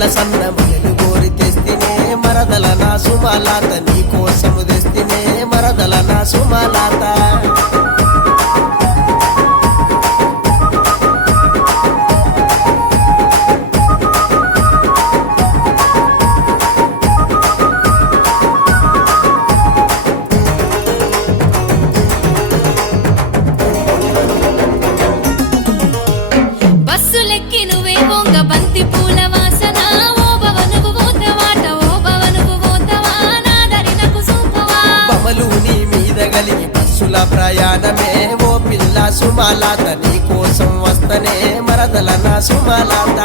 తెల్ల సన్న మల్లెలు గోరి తెస్తినే మరదల నా సుమలాత నీ కోసము తెస్తినే మరదల నా సుమలాత బస్సులెక్కి నువ్వే బొంగ బంతి పూల వాసన ఓ భవనుకు పోతవాట ఓ భవనుకు పోతవా నాదరి నాకు సూపవా బమలు నీ మీద గలిగి బస్సుల ప్రయాణమే ఓ పిల్ల సుమలాత నీ కోసం వస్తనే మరదల నా సుమలాత